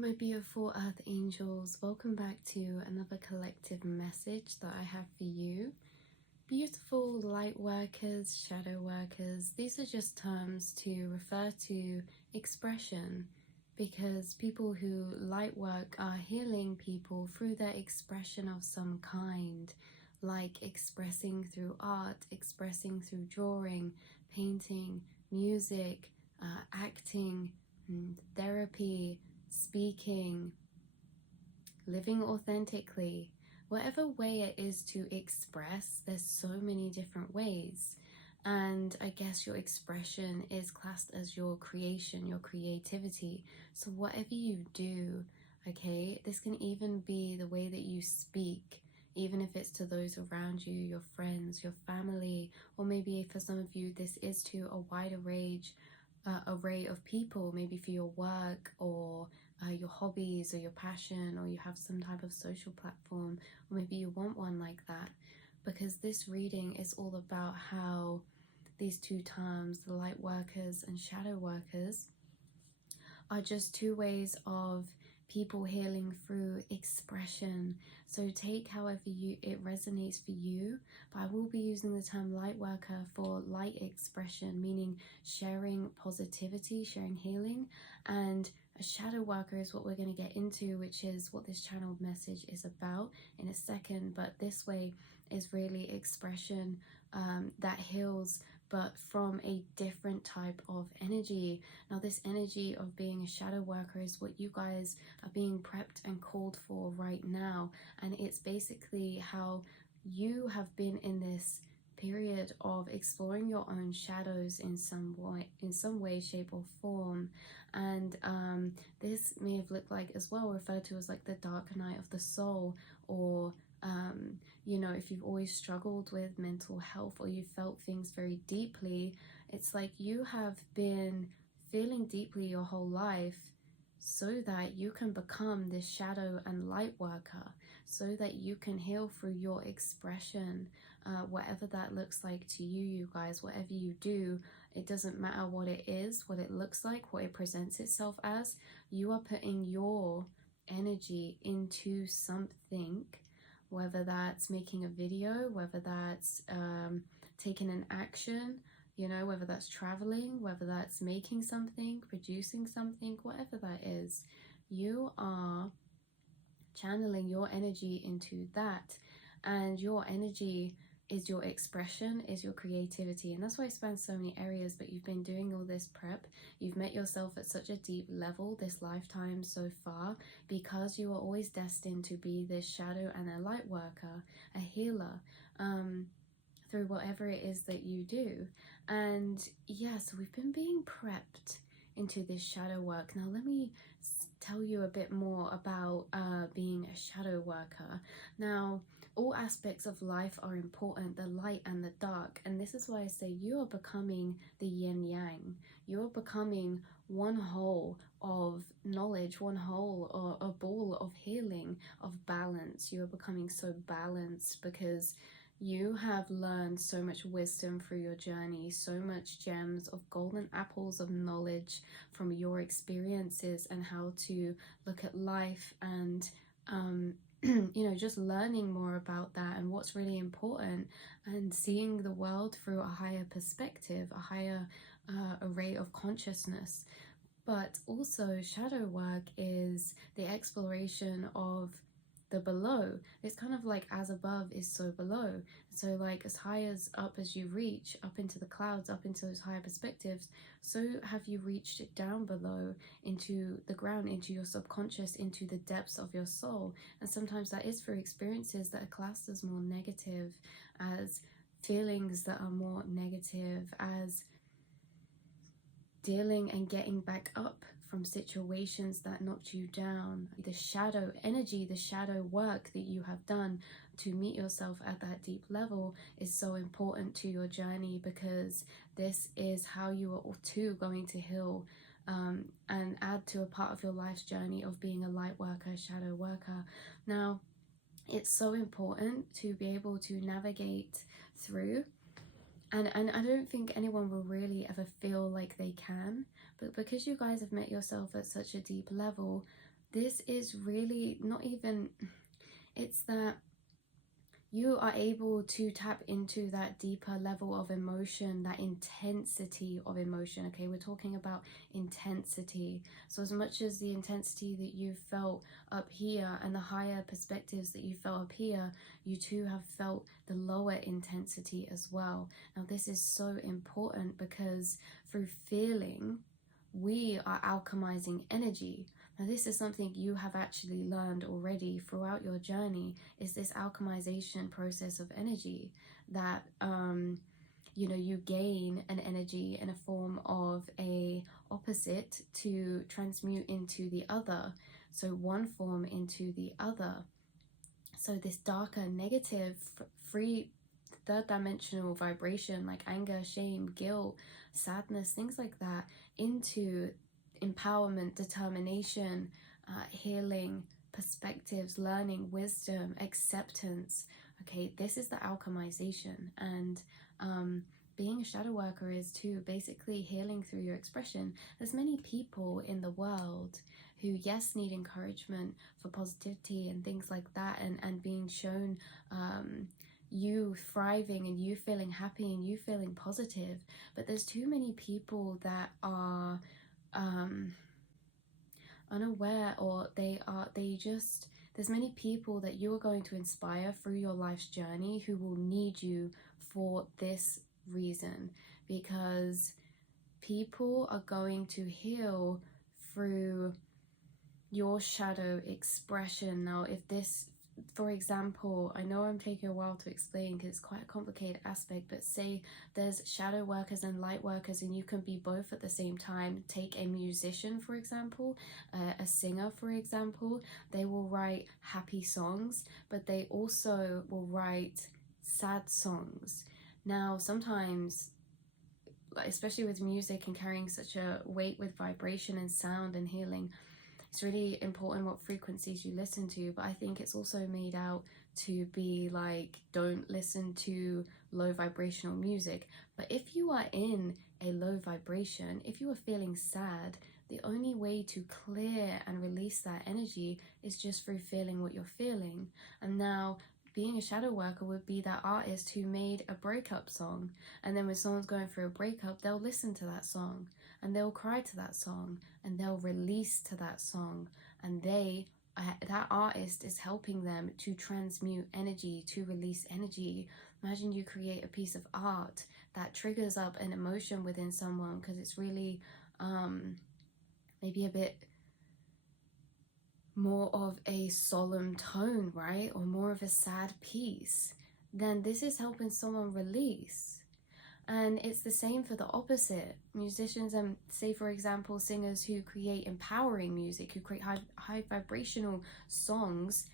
my beautiful earth angels, welcome back to another collective message that I have for you. Beautiful light workers, shadow workers, these are just terms to refer to expression, because people who light work are healing people through their expression of some kind, like expressing through art, expressing through drawing, painting, music, acting, therapy, speaking, living authentically. Whatever way it is to express, there's so many different ways. And I guess your expression is classed as your creation, your creativity. So whatever you do, okay, this can even be the way that you speak, even if it's to those around you, your friends, your family, or maybe for some of you, this is to a wider array of people, maybe for your work or your hobbies or your passion, or you have some type of social platform, or maybe you want one like that. Because this reading is all about how these two terms, the light workers and shadow workers, are just two ways of people healing through expression. So take however it resonates for you, but I will be using the term light worker for light expression, meaning sharing positivity, sharing healing. And a shadow worker is what we're going to get into, which is what this channeled message is about in a second. But this way is really expression that heals, but from a different type of energy. Now, this energy of being a shadow worker is what you guys are being prepped and called for right now. And it's basically how you have been in this period of exploring your own shadows in some way, shape or form. And this may have looked like as well referred to as like the dark night of the soul, or you know, if you've always struggled with mental health or you felt things very deeply, it's like you have been feeling deeply your whole life so that you can become this shadow and light worker, so that you can heal through your expression, whatever that looks like to you, you guys. Whatever you do, it doesn't matter what it is, what it looks like, what it presents itself as. You are putting your energy into something, whether that's making a video, whether that's taking an action, you know, whether that's traveling, whether that's making something, producing something, whatever that is, you are channeling your energy into that. And your energy is your expression, is your creativity. And that's why I span so many areas. But you've been doing all this prep, you've met yourself at such a deep level this lifetime so far, because you are always destined to be this shadow and a light worker, a healer, through whatever it is that you do. And yeah, so we've been being prepped into this shadow work. Now let me tell you a bit more about being a shadow worker. Now, all aspects of life are important, the light and the dark, and this is why I say you are becoming the yin yang. You're becoming one whole of knowledge, one whole, or a ball of healing, of balance. You are becoming so balanced because you have learned so much wisdom through your journey, so much gems of golden apples of knowledge from your experiences, and how to look at life, and you know, just learning more about that and what's really important, and seeing the world through a higher perspective, a higher array of consciousness. But also shadow work is the exploration of the below. It's kind of like as above is so below. So like as high as up as you reach up into the clouds, up into those higher perspectives, so have you reached it down below into the ground, into your subconscious, into the depths of your soul. And sometimes that is through experiences that are classed as more negative, as feelings that are more negative, as dealing and getting back up from situations that knocked you down. The shadow energy, the shadow work that you have done to meet yourself at that deep level is so important to your journey, because this is how you are too going to heal and add to a part of your life's journey of being a light worker, shadow worker. Now, it's so important to be able to navigate through. And I don't think anyone will really ever feel like they can, but because you guys have met yourself at such a deep level, this is really not even, it's that you are able to tap into that deeper level of emotion, that intensity of emotion. Okay, we're talking about intensity. So as much as the intensity that you felt up here and the higher perspectives that you felt up here, you too have felt the lower intensity as well. Now this is so important because through feeling, we are alchemizing energy. Now this is something you have actually learned already throughout your journey, is this alchemization process of energy that you know, you gain an energy in a form of a opposite to transmute into the other, so one form into the other. So this darker negative free third dimensional vibration like anger, shame, guilt, sadness, things like that, into empowerment, determination, healing, perspectives, learning, wisdom, acceptance. Okay, this is the alchemization. And being a shadow worker is too basically healing through your expression. There's many people in the world who, yes, need encouragement for positivity and things like that, and being shown you thriving and you feeling happy and you feeling positive. But there's too many people that are unaware, or there's many people that you are going to inspire through your life's journey who will need you for this reason, because people are going to heal through your shadow expression. Now if this, for example, I know I'm taking a while to explain because it's quite a complicated aspect, but say there's shadow workers and light workers and you can be both at the same time. Take a musician, for example, a singer, for example. They will write happy songs, but they also will write sad songs. Now sometimes, especially with music and carrying such a weight with vibration and sound and healing, it's really important what frequencies you listen to. But I think it's also made out to be like, don't listen to low vibrational music. But if you are in a low vibration, if you are feeling sad, the only way to clear and release that energy is just through feeling what you're feeling. And now being a shadow worker would be that artist who made a breakup song, and then when someone's going through a breakup, they'll listen to that song and they'll cry to that song and they'll release to that song, and that artist is helping them to transmute energy, to release energy. Imagine you create a piece of art that triggers up an emotion within someone because it's really maybe a bit more of a solemn tone, right? Or more of a sad piece. Then this is helping someone release. And it's the same for the opposite. Musicians and, say for example, singers who create empowering music, who create high vibrational songs,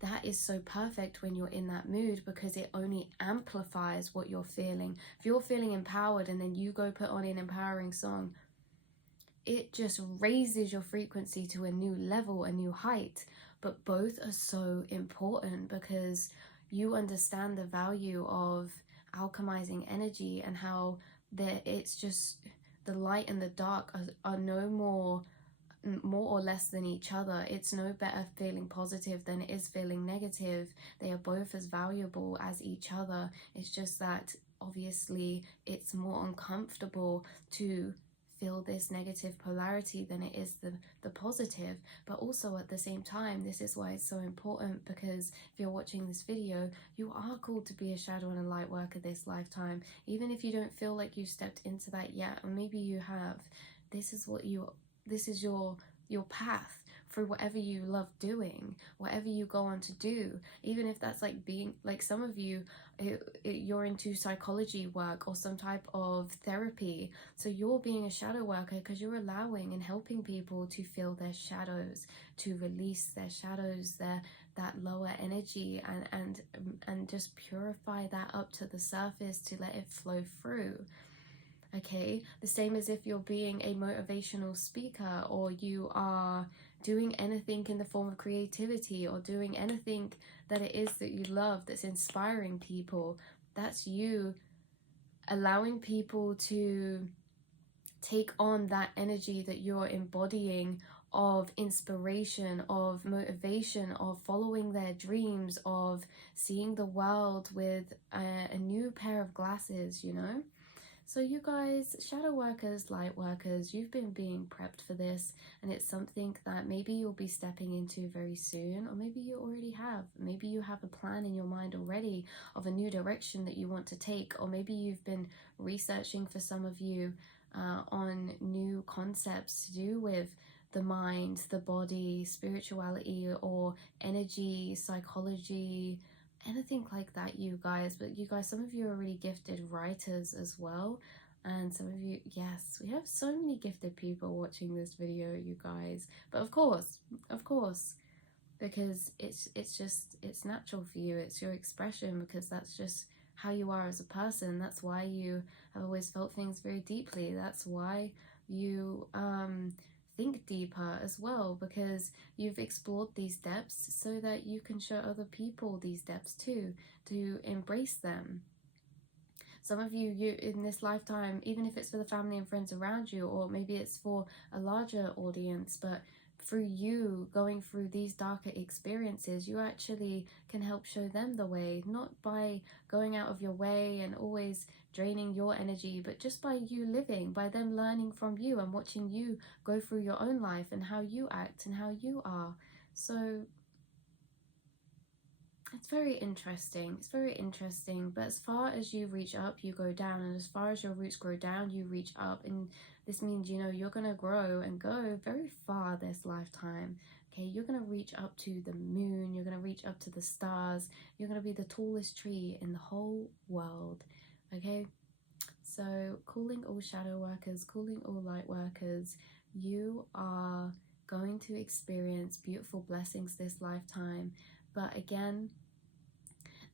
that is so perfect when you're in that mood because it only amplifies what you're feeling. If you're feeling empowered and then you go put on an empowering song, it just raises your frequency to a new level, a new height. But both are so important because you understand the value of alchemizing energy and how it's just the light and the dark are no more or less than each other. It's no better feeling positive than it is feeling negative. They are both as valuable as each other. It's just that obviously it's more uncomfortable to feel this negative polarity than it is the positive. But also at the same time, this is why it's so important, because if you're watching this video, you are called to be a shadow and a light worker this lifetime. Even if you don't feel like you've stepped into that yet, or maybe you have, this is your path for whatever you love doing, whatever you go on to do. Even if that's like being like, some of you, you're into psychology work or some type of therapy, so you're being a shadow worker because you're allowing and helping people to feel their shadows, to release their shadows, that lower energy, and just purify that up to the surface to let it flow through. Okay, the same as if you're being a motivational speaker, or you are doing anything in the form of creativity, or doing anything that it is that you love that's inspiring people. That's you allowing people to take on that energy that you're embodying of inspiration, of motivation, of following their dreams, of seeing the world with a new pair of glasses, you know? So you guys, shadow workers, light workers, you've been being prepped for this, and it's something that maybe you'll be stepping into very soon, or maybe you already have. Maybe you have a plan in your mind already of a new direction that you want to take, or maybe you've been researching, for some of you, on new concepts to do with the mind, the body, spirituality, or energy, psychology, anything like that, you guys. But you guys, some of you are really gifted writers as well, and some of you, yes, we have so many gifted people watching this video, you guys. But of course, because it's natural for you, it's your expression, because that's just how you are as a person. That's why you have always felt things very deeply. That's why you think deeper as well, because you've explored these depths so that you can show other people these depths too, to embrace them. Some of you in this lifetime, even if it's for the family and friends around you, or maybe it's for a larger audience, but through you going through these darker experiences, you actually can help show them the way, not by going out of your way and always draining your energy, but just by you living, by them learning from you and watching you go through your own life and how you act and how you are. So it's very interesting. It's very interesting. But as far as you reach up, you go down. And as far as your roots grow down, you reach up. And this means, you know, you're going to grow and go very far this lifetime. Okay, you're going to reach up to the moon. You're going to reach up to the stars. You're going to be the tallest tree in the whole world. Okay, so calling all shadow workers, calling all light workers, you are going to experience beautiful blessings this lifetime. But again,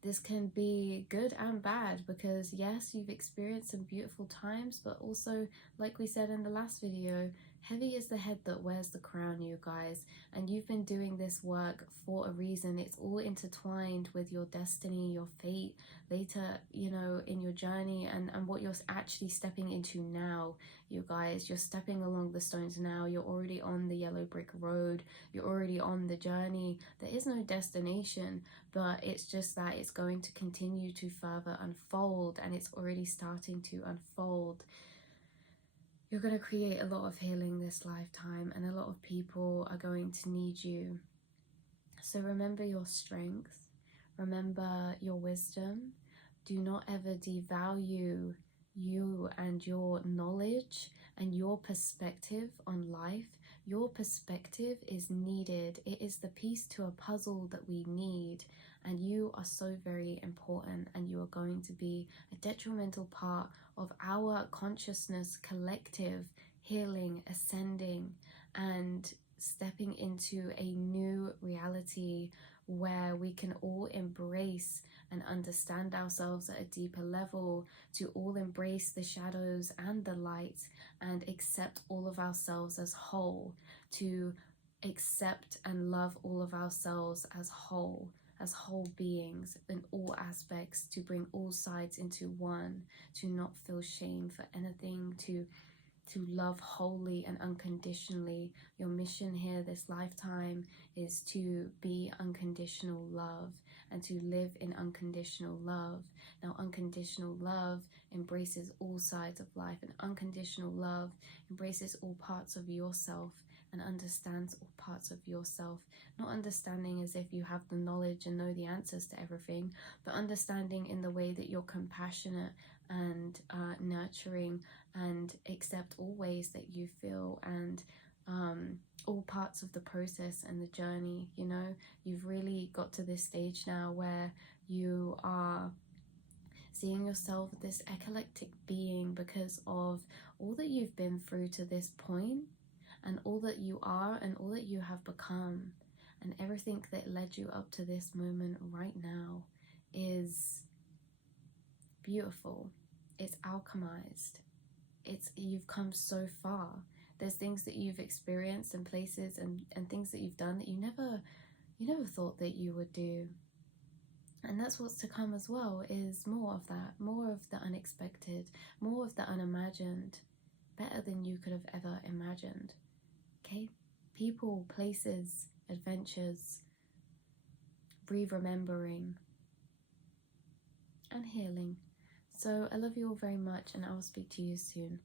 this can be good and bad, because yes, you've experienced some beautiful times, but also, like we said in the last video, heavy is the head that wears the crown, you guys. And you've been doing this work for a reason. It's all intertwined with your destiny, your fate later, you know, in your journey, and what you're actually stepping into now, you guys. You're stepping along the stones now. You're already on the yellow brick road. You're already on the journey. There is no destination, but it's just that it's going to continue to further unfold, and it's already starting to unfold. You're going to create a lot of healing this lifetime, and a lot of people are going to need you. So remember your strength, remember your wisdom. Do not ever devalue you and your knowledge and your perspective on life. Your perspective is needed. It is the piece to a puzzle that we need, and you are so very important, and you are going to be a detrimental part of our consciousness collective healing, ascending, and stepping into a new reality where we can all embrace and understand ourselves at a deeper level, to all embrace the shadows and the light, and accept all of ourselves as whole, to accept and love all of ourselves as whole beings in all aspects, to bring all sides into one, to not feel shame for anything, to love wholly and unconditionally. Your mission here this lifetime is to be unconditional love and to live in unconditional love. Now, unconditional love embraces all sides of life, and unconditional love embraces all parts of yourself and understands all parts of yourself. Not understanding as if you have the knowledge and know the answers to everything, but understanding in the way that you're compassionate and nurturing, and accept all ways that you feel, and all parts of the process and the journey. You know, you've really got to this stage now where you are seeing yourself this eclectic being because of all that you've been through to this point, and all that you are and all that you have become, and everything that led you up to this moment right now is beautiful. It's alchemized. You've come so far. There's things that you've experienced, and places and things that you've done that you never thought that you would do. And that's what's to come as well, is more of that, more of the unexpected, more of the unimagined, better than you could have ever imagined. Okay? people, places, adventures, re-remembering, and healing. So I love you all very much, and I will speak to you soon.